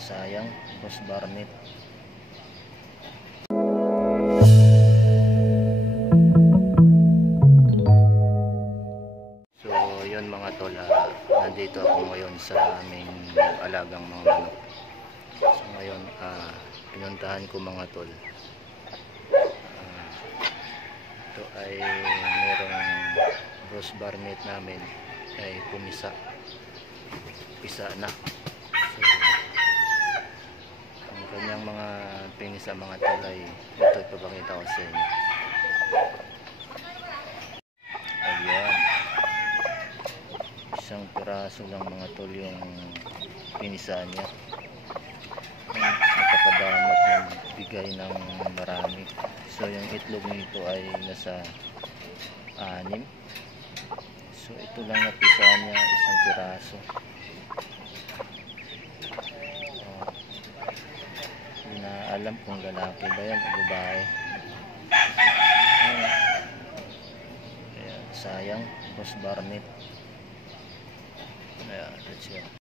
sayang, Ross Barnett. So yun mga tol, nandito ako ngayon sa aming alagang mga manok. So ngayon pinuntahan ko mga tol, ito ay merong Ross Barnett namin ay pisa na. So ang kanyang mga pinisa mga tol ay ito, ipapakita ko sa inyo. Ayan, isang piraso lang mga tol yung pinisa niya. Nakapadamat ng bigay ng marami. So yung itlog nito ay nasa 6. So ito lang napisa niya, isang piraso. Hindi na alam kung lalaki ba yan o babae. Kaya sayang, Ross Barnett. Ayan, that's it.